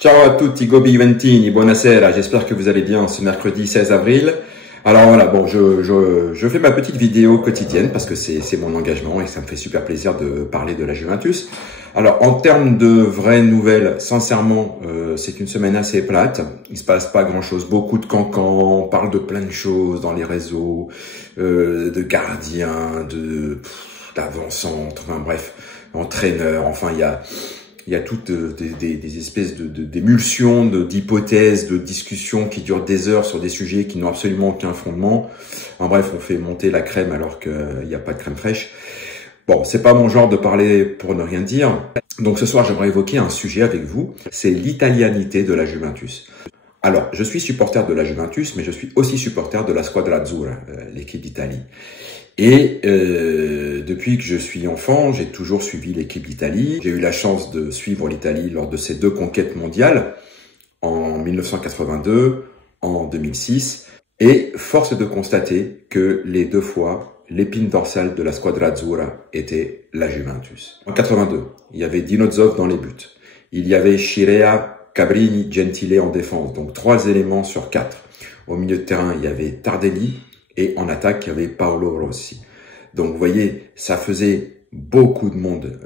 Ciao à tutti, Gobi Juventini, buonasera, j'espère que vous allez bien ce mercredi 16 avril. Alors voilà, bon, je fais ma petite vidéo quotidienne parce que c'est mon engagement et ça me fait super plaisir de parler de la Juventus. Alors en termes de vraies nouvelles, sincèrement, c'est une semaine assez plate. Il se passe pas grand-chose, beaucoup de cancans, on parle de plein de choses dans les réseaux, de gardiens, d'avant-centre, enfin bref, entraîneurs, enfin il y a toutes des espèces d'émulsions, d'hypothèses, de discussions qui durent des heures sur des sujets qui n'ont absolument aucun fondement. En bref, on fait monter la crème alors qu'il n'y a pas de crème fraîche. Bon, c'est pas mon genre de parler pour ne rien dire. Donc ce soir, j'aimerais évoquer un sujet avec vous. C'est l'italianité de la Juventus. Alors, je suis supporter de la Juventus, mais je suis aussi supporter de la Squadra Azzurra, l'équipe d'Italie. Et depuis que je suis enfant, j'ai toujours suivi l'équipe d'Italie. J'ai eu la chance de suivre l'Italie lors de ses deux conquêtes mondiales, en 1982, en 2006. Et force est de constater que les deux fois, l'épine dorsale de la Squadra Azzurra était la Juventus. En 82, il y avait Dino Zoff dans les buts. Il y avait Scirea, Cabrini, Gentile en défense. Donc 3 éléments sur 4. Au milieu de terrain, il y avait Tardelli. Et en attaque, il y avait Paolo Rossi. Donc, vous voyez, ça faisait beaucoup de monde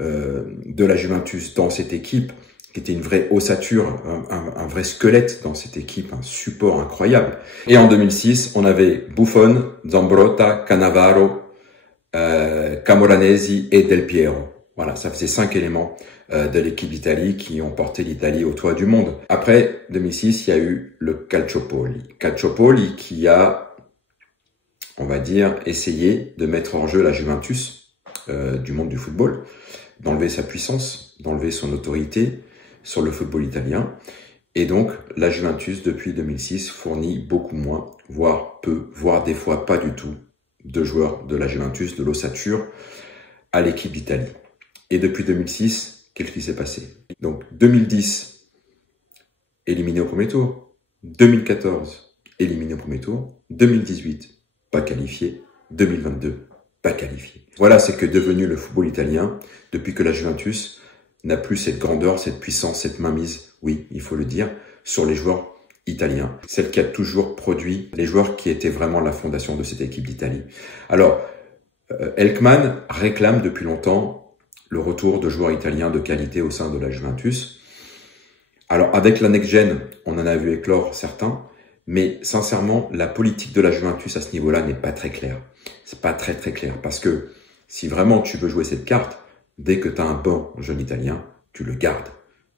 de la Juventus dans cette équipe, qui était une vraie ossature, un vrai squelette dans cette équipe, un support incroyable. Et en 2006, on avait Buffon, Zambrotta, Cannavaro, Camoranesi et Del Piero. Voilà, ça faisait 5 éléments de l'équipe d'Italie qui ont porté l'Italie au toit du monde. Après 2006, il y a eu le Calciopoli. Calciopoli qui a, on va dire, essayer de mettre hors jeu la Juventus du monde du football, d'enlever sa puissance, d'enlever son autorité sur le football italien. Et donc, la Juventus, depuis 2006, fournit beaucoup moins, voire peu, voire des fois pas du tout, de joueurs de la Juventus, de l'ossature, à l'équipe d'Italie. Et depuis 2006, qu'est-ce qui s'est passé? Donc, 2010, éliminé au premier tour. 2014, éliminé au premier tour. 2018, pas qualifié, 2022, pas qualifié. Voilà ce que est devenu le football italien depuis que la Juventus n'a plus cette grandeur, cette puissance, cette mainmise, oui, il faut le dire, sur les joueurs italiens. Celle qui a toujours produit les joueurs qui étaient vraiment la fondation de cette équipe d'Italie. Alors, Elkman réclame depuis longtemps le retour de joueurs italiens de qualité au sein de la Juventus. Alors, avec la next-gen, on en a vu éclore certains, mais sincèrement, la politique de la Juventus à ce niveau-là n'est pas très claire. C'est pas très clair. Parce que si vraiment tu veux jouer cette carte, dès que tu as un bon jeune Italien, tu le gardes.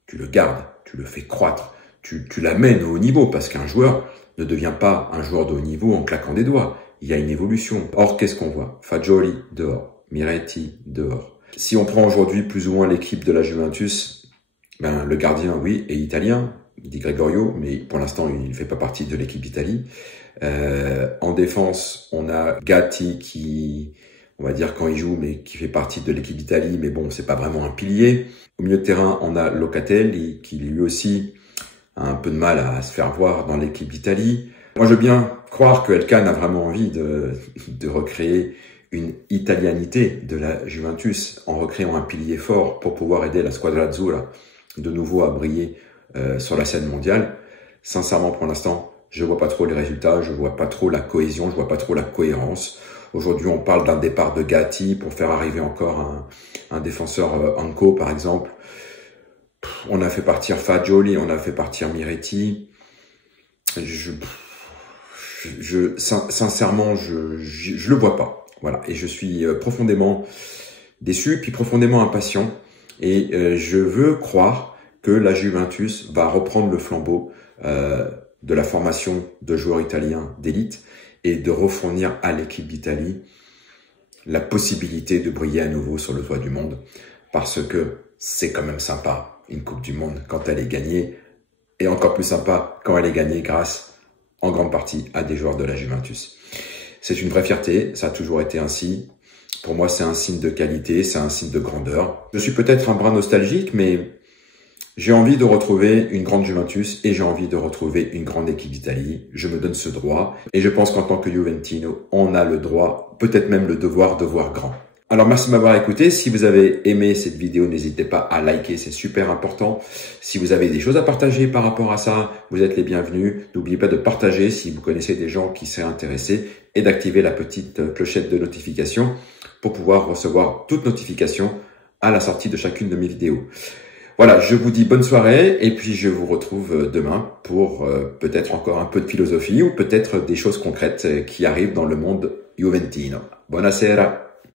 Tu le fais croître. Tu l'amènes au haut niveau. Parce qu'un joueur ne devient pas un joueur de haut niveau en claquant des doigts. Il y a une évolution. Or, qu'est-ce qu'on voit? Fagioli, dehors. Miretti, dehors. Si on prend aujourd'hui plus ou moins l'équipe de la Juventus, ben, le gardien, oui, est italien. Di Gregorio, mais pour l'instant, il ne fait pas partie de l'équipe d'Italie. En défense, on a Gatti qui, on va dire quand il joue, mais qui fait partie de l'équipe d'Italie, mais bon, c'est pas vraiment un pilier. Au milieu de terrain, on a Locatelli qui lui aussi a un peu de mal à se faire voir dans l'équipe d'Italie. Moi, je veux bien croire que Elkann a vraiment envie de recréer une italianité de la Juventus en recréant un pilier fort pour pouvoir aider la Squadra Azzurra de nouveau à briller sur la scène mondiale. Sincèrement, pour l'instant, je vois pas trop les résultats, je vois pas trop la cohésion, je vois pas trop la cohérence. Aujourd'hui, on parle d'un départ de Gatti pour faire arriver encore un défenseur Anco, par exemple. On a fait partir Fagioli, on a fait partir Miretti. Sincèrement, je le vois pas. Voilà. Et je suis profondément déçu, puis profondément impatient. Et je veux croire que la Juventus va reprendre le flambeau de la formation de joueurs italiens d'élite et de refournir à l'équipe d'Italie la possibilité de briller à nouveau sur le toit du monde. Parce que c'est quand même sympa, une Coupe du Monde, quand elle est gagnée. Et encore plus sympa quand elle est gagnée grâce, en grande partie, à des joueurs de la Juventus. C'est une vraie fierté, ça a toujours été ainsi. Pour moi, c'est un signe de qualité, c'est un signe de grandeur. Je suis peut-être un brin nostalgique, mais j'ai envie de retrouver une grande Juventus et j'ai envie de retrouver une grande équipe d'Italie. Je me donne ce droit et je pense qu'en tant que Juventino, on a le droit, peut-être même le devoir de voir grand. Alors merci de m'avoir écouté. Si vous avez aimé cette vidéo, n'hésitez pas à liker, c'est super important. Si vous avez des choses à partager par rapport à ça, vous êtes les bienvenus. N'oubliez pas de partager si vous connaissez des gens qui seraient intéressés et d'activer la petite clochette de notification pour pouvoir recevoir toute notification à la sortie de chacune de mes vidéos. Voilà, je vous dis bonne soirée et puis je vous retrouve demain pour peut-être encore un peu de philosophie ou peut-être des choses concrètes qui arrivent dans le monde juventino. Buonasera.